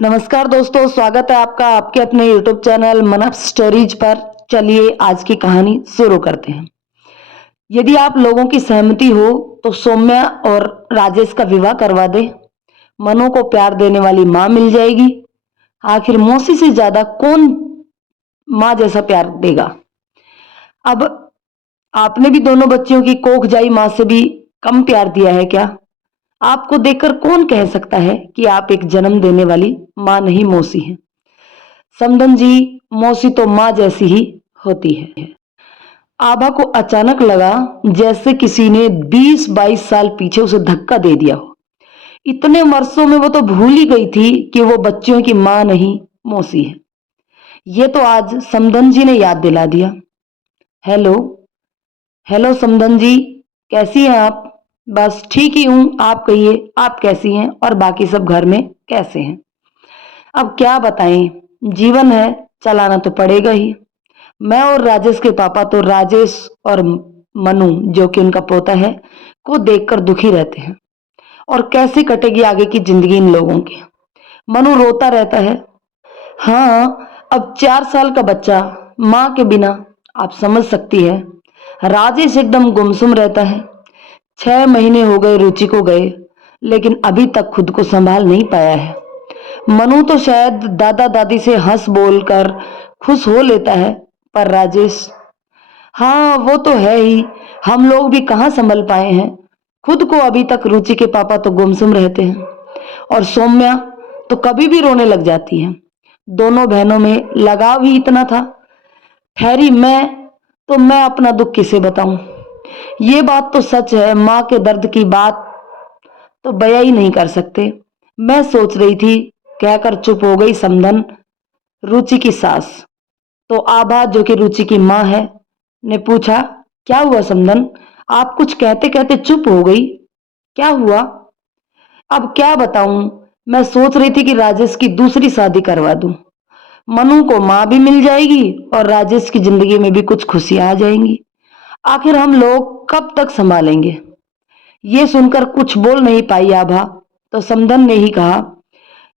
नमस्कार दोस्तों, स्वागत है आपका आपके अपने YouTube चैनल मनप स्टोरीज पर। चलिए आज की कहानी शुरू करते हैं। यदि आप लोगों की सहमति हो तो सौम्या और राजेश का विवाह करवा दे। मनु को प्यार देने वाली माँ मिल जाएगी। आखिर मौसी से ज्यादा कौन माँ जैसा प्यार देगा। अब आपने भी दोनों बच्चियों की कोख जाई माँ से भी कम प्यार दिया है क्या? आपको देखकर कौन कह सकता है कि आप एक जन्म देने वाली माँ नहीं मौसी हैं। समधन जी, मौसी तो माँ जैसी ही होती है। आभा को अचानक लगा जैसे किसी ने 20-22 साल पीछे उसे धक्का दे दिया हो। इतने वर्षों में वो तो भूल ही गई थी कि वो बच्चियों की माँ नहीं मौसी है। ये तो आज समधन जी ने याद दिला दिया। हेलो हेलो समधन जी, कैसी हैं आप? बस ठीक ही हूँ, आप कहिए आप कैसी हैं और बाकी सब घर में कैसे हैं? अब क्या बताएं, जीवन है, चलाना तो पड़ेगा ही। मैं और राजेश के पापा तो राजेश और मनु जो कि उनका पोता है को देखकर दुखी रहते हैं। और कैसे कटेगी आगे की जिंदगी इन लोगों की। मनु रोता रहता है। हाँ, अब 4 साल का बच्चा माँ के बिना, आप समझ सकती है। राजेश एकदम गुमसुम रहता है। 6 महीने हो गए रुचि को गए, लेकिन अभी तक खुद को संभाल नहीं पाया है। मनु तो शायद दादा दादी से हंस बोलकर खुश हो लेता है, पर राजेश, हाँ वो तो है ही। हम लोग भी कहाँ संभल पाए हैं खुद को। अभी तक रुचि के पापा तो गुमसुम रहते हैं और सौम्या तो कभी भी रोने लग जाती है। दोनों बहनों में लगाव ही इतना था। ठहरी मैं अपना दुख किसे बताऊं। ये बात तो सच है, माँ के दर्द की बात तो बयां ही नहीं कर सकते। मैं सोच रही थी, कहकर चुप हो गई समधन, रुचि की सास। तो आभा जो कि रुचि की माँ है ने पूछा, क्या हुआ समधन? आप कुछ कहते कहते चुप हो गई, क्या हुआ? अब क्या बताऊं, मैं सोच रही थी कि राजेश की दूसरी शादी करवा दूं। मनु को माँ भी मिल जाएगी और राजेश की जिंदगी में भी कुछ खुशियां आ जाएंगी। आखिर हम लोग कब तक संभालेंगे? ये सुनकर कुछ बोल नहीं पाई आभा। तो समधन ने ही कहा,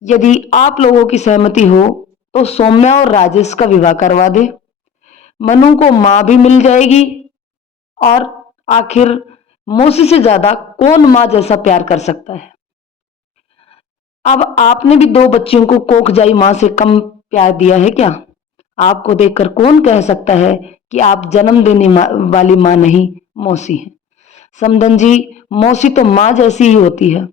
यदि आप लोगों की सहमति हो तो सौम्या और राजेश का विवाह करवा दे। मनु को माँ भी मिल जाएगी और आखिर मौसी से ज्यादा कौन माँ जैसा प्यार कर सकता है। अब आपने भी दो बच्चियों को कोखजाई माँ से कम प्यार दिया है क्या? आपको देखकर कौन कह सकता है कि आप जन्म देने वाली माँ नहीं मौसी हैं। समधन जी, मौसी तो माँ जैसी ही होती है।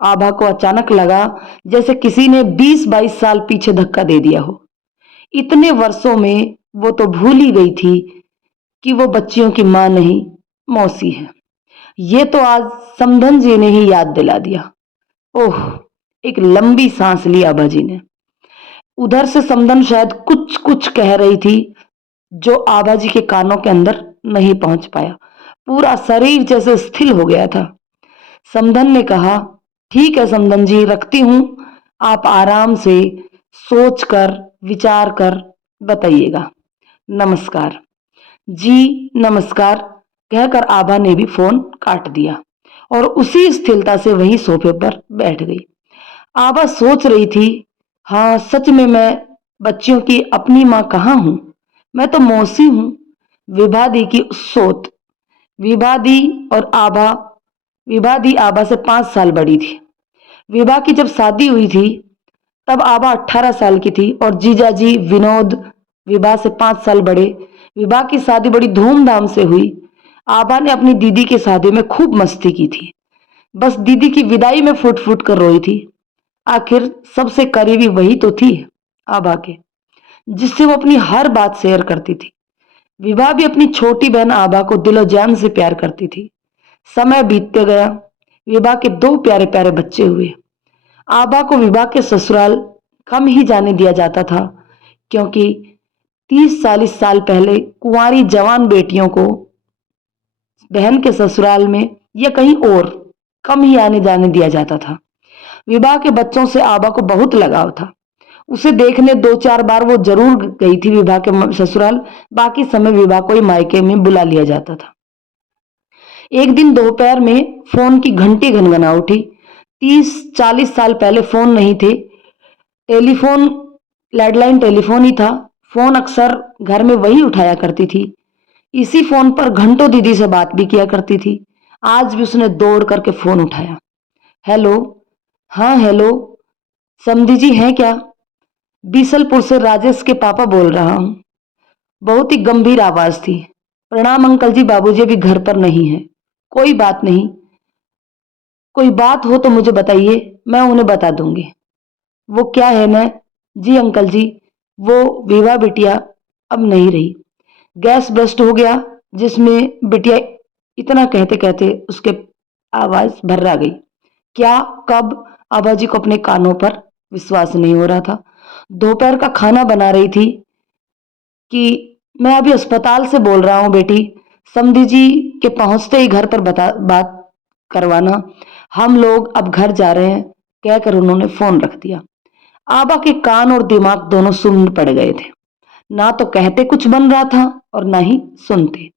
आभा को अचानक लगा जैसे किसी ने 20-22 साल पीछे धक्का दे दिया हो। इतने वर्षों में वो तो भूल ही गई थी कि वो बच्चियों की माँ नहीं मौसी है। ये तो आज समधन जी ने ही याद दिला दिया। ओह, एक लंबी सांस ली आभा जी ने। उधर से समधन शायद कुछ कुछ कह रही थी जो आभा जी के कानों के अंदर नहीं पहुंच पाया। पूरा शरीर जैसे स्थिर हो गया था। समधन ने कहा, ठीक है समधन जी, रखती हूं। आप आराम से सोच कर विचार कर बताइएगा। नमस्कार। जी नमस्कार, कहकर आभा ने भी फोन काट दिया और उसी स्थिरता से वही सोफे पर बैठ गई। आभा सोच रही थी, हाँ सच में मैं बच्चियों की अपनी माँ कहाँ हूं। मैं तो मौसी हूं, विभा दी की सोत। विभा दी और आभा विभा दी आभा से 5 साल बड़ी थी। विभा की जब शादी हुई थी तब आभा 18 साल की थी और जीजाजी विनोद विभा से 5 साल बड़े। विभा की शादी बड़ी धूमधाम से हुई। आभा ने अपनी दीदी की शादी में खूब मस्ती की थी। बस दीदी की विदाई में फुट फुट कर रोई थी। आखिर सबसे करीबी वही तो थी आभा के, जिससे वो अपनी हर बात शेयर करती थी। विभा भी अपनी छोटी बहन आभा को दिलो जान से प्यार करती थी। समय बीतते गया, विभा के 2 प्यारे प्यारे बच्चे हुए। आभा को विभा के ससुराल कम ही जाने दिया जाता था, क्योंकि 30-40 साल पहले कुंवारी जवान बेटियों को बहन के ससुराल में या कहीं और कम ही आने जाने दिया जाता था। विभा के बच्चों से आभा को बहुत लगाव था। उसे देखने 2-4 बार वो जरूर गई थी विभा के ससुराल। बाकी समय विभा को ही मायके में बुला लिया जाता था। एक दिन दोपहर में फोन की घंटी घनघना उठी। 30-40 साल पहले फोन नहीं थे, टेलीफोन लैंडलाइन टेलीफोन ही था। फोन अक्सर घर में वही उठाया करती थी। इसी फोन पर घंटों दीदी से बात भी किया करती थी। आज भी उसने दौड़ करके फोन उठाया। हेलो। हाँ हेलो। समधी जी हैं क्या? बीसलपुर से राजेश के पापा बोल रहा हूँ। बहुत ही गंभीर आवाज थी। प्रणाम अंकल जी, बाबूजी अभी घर पर नहीं है। कोई बात नहीं, कोई बात हो तो मुझे बताइए, मैं उन्हें बता दूंगी। वो क्या है न? जी अंकल जी, वो विवाह बिटिया अब नहीं रही। गैस ब्रस्ट हो गया जिसमें बिटिया, इतना कहते कहते उसके आवाज भर्रा गई। क्या? कब? आबाजी को अपने कानों पर विश्वास नहीं हो रहा था। दोपहर का खाना बना रही थी कि मैं अभी अस्पताल से बोल रहा हूँ बेटी, समधी जी के पहुंचते ही घर पर बता बात करवाना, हम लोग अब घर जा रहे हैं, कहकर उन्होंने फोन रख दिया। आबा के कान और दिमाग दोनों सुन्न पड़ गए थे। ना तो कहते कुछ बन रहा था और ना ही सुनते।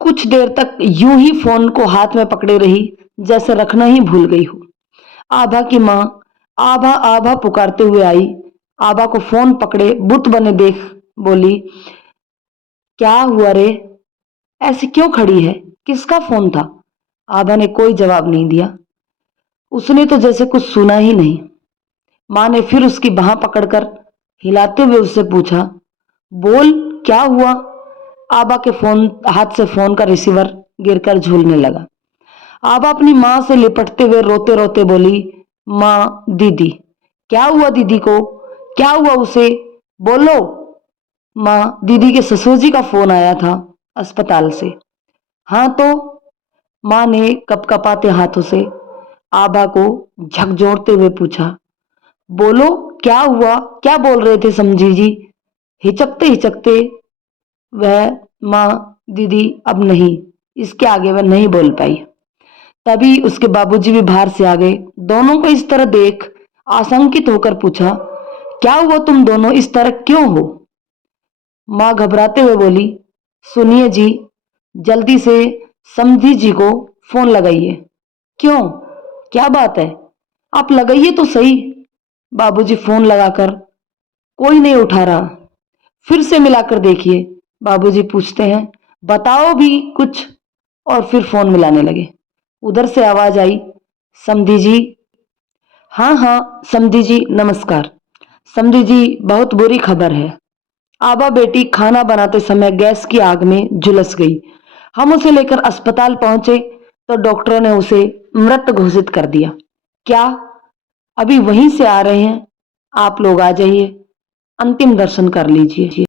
कुछ देर तक यूं ही फोन को हाथ में पकड़े रही, जैसे रखना ही भूल गई हो। आभा की माँ आभा आभा पुकारते हुए आई। आभा को फोन पकड़े बुत बने देख बोली, क्या हुआ रे? ऐसे क्यों खड़ी है? किसका फोन था? आभा ने कोई जवाब नहीं दिया। उसने तो जैसे कुछ सुना ही नहीं। माँ ने फिर उसकी बाह पकड़कर हिलाते हुए उससे पूछा, बोल क्या हुआ? आबा के फोन हाथ से फोन का रिसीवर गिरकर झूलने लगा। आबा अपनी माँ से लिपटते हुए रोते रोते बोली, माँ, दीदी। क्या हुआ दीदी को? क्या हुआ उसे? बोलो। माँ, दीदी के ससुर जी का फोन आया था अस्पताल से। हाँ तो? माँ ने कपकपाते हाथों से आबा को झकझोरते हुए पूछा। बोलो क्या हुआ? क्या बोल रहे थे समझी जी? हिचकते हिचकते वह माँ, दीदी अब नहीं, इसके आगे वह नहीं बोल पाई। तभी उसके बाबूजी भी बाहर से आ गए। दोनों को इस तरह देख आशंकित होकर पूछा, क्या हुआ? तुम दोनों इस तरह क्यों हो? माँ घबराते हुए बोली, सुनिए जी, जल्दी से समधी जी को फोन लगाइए। क्यों? क्या बात है? आप लगाइए तो सही। बाबूजी फोन लगाकर कोई नहीं उठा रहा। फिर से मिलाकर देखिए। बाबूजी पूछते हैं, बताओ भी कुछ। और फिर फोन मिलाने लगे। उधर से आवाज आई, समधी जी। हाँ हाँ समधी जी, नमस्कार। समधी जी, बहुत बुरी खबर है। आबा बेटी खाना बनाते समय गैस की आग में झुलस गई। हम उसे लेकर अस्पताल पहुंचे तो डॉक्टरों ने उसे मृत घोषित कर दिया। क्या? अभी वहीं से आ रहे हैं, आप लोग आ जाइए, अंतिम दर्शन कर लीजिए।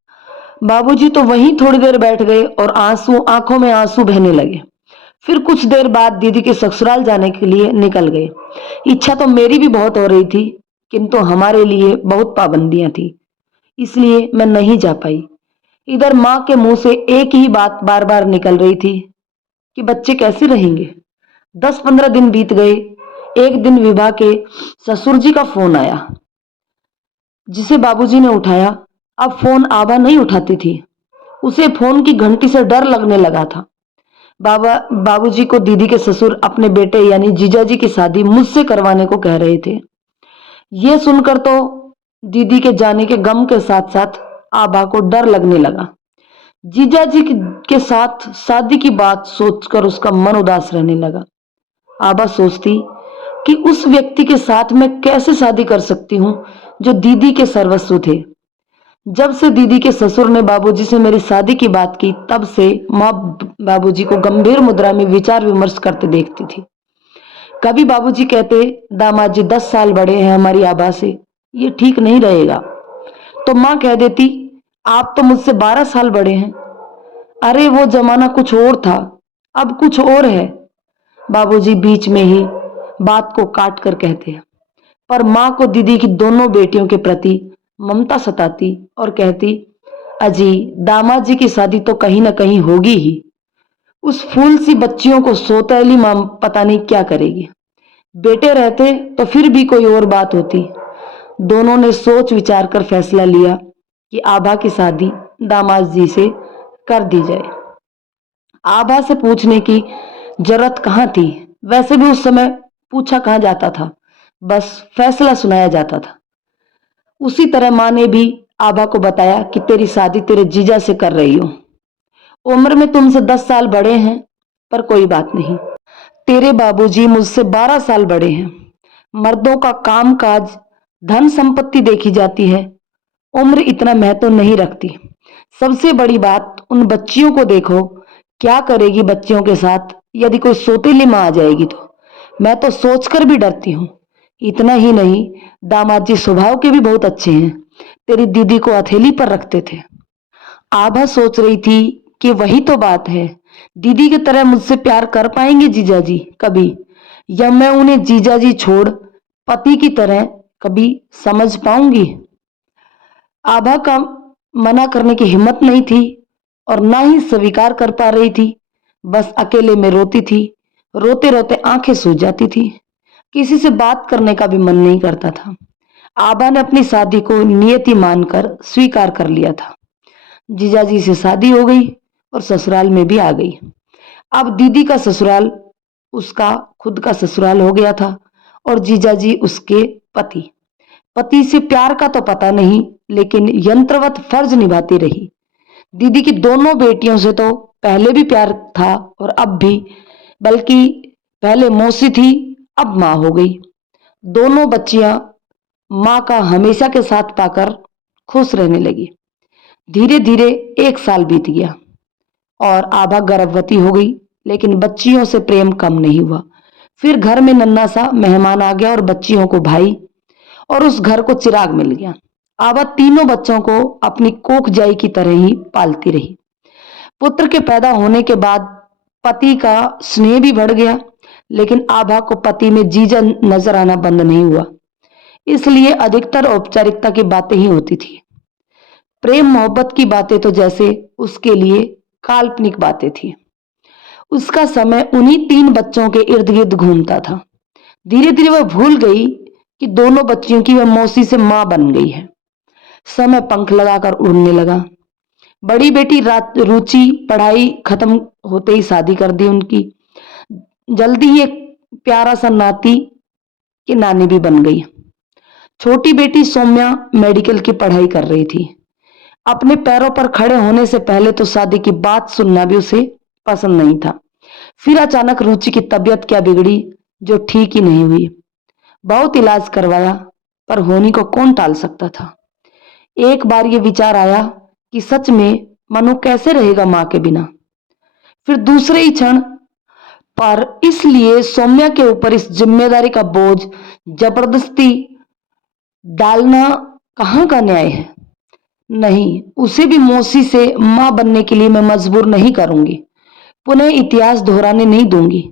बाबूजी तो वहीं थोड़ी देर बैठ गए और आंखों में आंसू बहने लगे। फिर कुछ देर बाद दीदी के ससुराल जाने के लिए निकल गए। इच्छा तो मेरी भी बहुत हो रही थी, किंतु हमारे लिए बहुत पाबंदियां थी, इसलिए मैं नहीं जा पाई। इधर माँ के मुंह से एक ही बात बार बार निकल रही थी कि बच्चे कैसे रहेंगे। 10-15 दिन बीत गए। एक दिन विभा के ससुर जी का फोन आया, जिसे बाबूजी ने उठाया। अब फोन आभा नहीं उठाती थी। उसे फोन की घंटी से डर लगने लगा था। बाबूजी को दीदी के ससुर अपने बेटे यानी जीजाजी की शादी मुझसे करवाने को कह रहे थे। यह सुनकर तो दीदी के जाने के गम के साथ साथ आभा को डर लगने लगा। जीजाजी के साथ शादी की बात सोचकर उसका मन उदास रहने लगा। आभा सोचती कि उस व्यक्ति के साथ मैं कैसे शादी कर सकती हूँ जो दीदी के सर्वस्व थे। जब से दीदी के ससुर ने बाबूजी से मेरी शादी की बात की, तब से माँ बाबूजी को गंभीर मुद्रा में विचार विमर्श करते देखती थी। कभी बाबूजी कहते, दामाद जी 10 साल बड़े हैं हमारी आभा से, ये ठीक नहीं रहेगा। तो माँ कह देती, आप तो मुझसे 12 साल बड़े हैं। अरे वो जमाना कुछ और था, अब कुछ और है। बाबूजी बीच में ही बात को काट कर कहते हैं। पर माँ को दीदी की दोनों बेटियों के प्रति ममता सताती और कहती, अजी दामाद जी की शादी तो कहीं ना कहीं होगी ही। उस फूल सी बच्चियों को सौतेली माँ पता नहीं क्या करेगी। बेटे रहते तो फिर भी कोई और बात होती। दोनों ने सोच विचार कर फैसला लिया कि आभा की शादी दामाद जी से कर दी जाए। आभा से पूछने की जरूरत कहाँ थी? वैसे भी उस समय पूछा कहाँ जाता था, बस फैसला सुनाया जाता था। उसी तरह माँ ने भी आभा को बताया कि तेरी शादी तेरे जीजा से कर रही हूं। उम्र में तुमसे 10 साल बड़े हैं, पर कोई बात नहीं। तेरे बाबूजी मुझसे 12 साल बड़े हैं। मर्दों का काम काज, धन संपत्ति देखी जाती है, उम्र इतना महत्व नहीं रखती। सबसे बड़ी बात उन बच्चियों को देखो, क्या करेगी बच्चियों के साथ यदि कोई सौतेली माँ आ जाएगी तो। मैं तो सोचकर भी डरती हूँ। इतना ही नहीं, दामाद जी स्वभाव के भी बहुत अच्छे हैं। तेरी दीदी को हथेली पर रखते थे। आभा सोच रही थी कि वही तो बात है, दीदी की तरह मुझसे प्यार कर पाएंगे जीजाजी कभी, या मैं उन्हें जीजाजी छोड़ पति की तरह कभी समझ पाऊंगी। आभा का मना करने की हिम्मत नहीं थी और ना ही स्वीकार कर पा रही थी। बस अकेले में रोती थी। रोते रोते आंखें सूज जाती थी। किसी से बात करने का भी मन नहीं करता था। आभा ने अपनी शादी को नियति मानकर स्वीकार कर लिया था। जीजाजी से शादी हो गई और ससुराल में भी आ गई। अब दीदी का ससुराल उसका खुद का ससुराल हो गया था और जीजाजी उसके पति। पति से प्यार का तो पता नहीं, लेकिन यंत्रवत फर्ज निभाती रही। दीदी की दोनों बेटियों से तो पहले भी प्यार था और अब भी, बल्कि पहले मौसी थी, अब माँ हो गई। दोनों बच्चियां माँ का हमेशा के साथ पाकर खुश रहने लगी। धीरे धीरे 1 साल बीत गया और आभा गर्भवती हो गई, लेकिन बच्चियों से प्रेम कम नहीं हुआ। फिर घर में नन्हा सा मेहमान आ गया और बच्चियों को भाई और उस घर को चिराग मिल गया। आभा तीनों बच्चों को अपनी कोख जाई की तरह ही पालती रही। पुत्र के पैदा होने के बाद पति का स्नेह भी बढ़ गया, लेकिन आभा को पति में जीजा नजर आना बंद नहीं हुआ। इसलिए अधिकतर औपचारिकता की बातें ही होती थी। प्रेम मोहब्बत की बातें तो जैसे उसके लिए काल्पनिक बातें थी। उसका समय उन्हीं 3 बच्चों के इर्द गिर्द घूमता था। धीरे धीरे वह भूल गई कि दोनों बच्चियों की वह मौसी से मां बन गई है। समय पंख लगाकर उड़ने लगा। बड़ी बेटी रुचि पढ़ाई खत्म होते ही शादी कर दी उनकी। जल्दी ही एक प्यारा सा नाती की नानी भी बन गई। छोटी बेटी सौम्या मेडिकल की पढ़ाई कर रही थी। अपने पैरों पर खड़े होने से पहले तो शादी की बात सुनना भी उसे पसंद नहीं था। फिर अचानक रुचि की तबीयत क्या बिगड़ी जो ठीक ही नहीं हुई। बहुत इलाज करवाया, पर होनी को कौन टाल सकता था। एक बार ये विचार आया कि सच में मनु कैसे रहेगा मां के बिना। फिर दूसरे ही क्षण पर इसलिए सौम्या के ऊपर इस जिम्मेदारी का बोझ जबरदस्ती डालना कहाँ का न्याय है। नहीं, उसे भी मौसी से मां बनने के लिए मैं मजबूर नहीं करूंगी। पुनः इतिहास दोहराने नहीं दूंगी।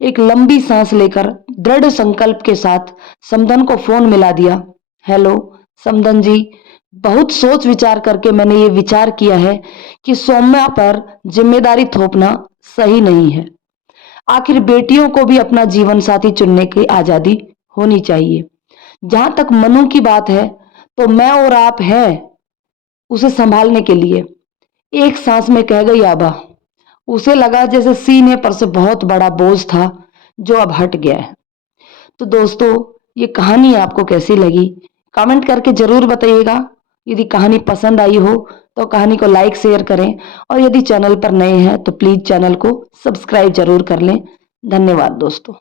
एक लंबी सांस लेकर दृढ़ संकल्प के साथ समधन को फोन मिला दिया। हेलो समधन जी, बहुत सोच विचार करके मैंने ये विचार किया है कि सौम्या पर जिम्मेदारी थोपना सही नहीं है। आखिर बेटियों को भी अपना जीवन साथी चुनने की आजादी होनी चाहिए। जहां तक मनु की बात है, तो मैं और आप हैं उसे संभालने के लिए। एक सांस में कह गई आभा। उसे लगा जैसे सीने पर से बहुत बड़ा बोझ था जो अब हट गया है। तो दोस्तों, ये कहानी आपको कैसी लगी कमेंट करके जरूर बताइएगा। यदि कहानी पसंद आई हो तो कहानी को लाइक शेयर करें और यदि चैनल पर नए हैं तो प्लीज चैनल को सब्सक्राइब जरूर कर लें। धन्यवाद दोस्तों।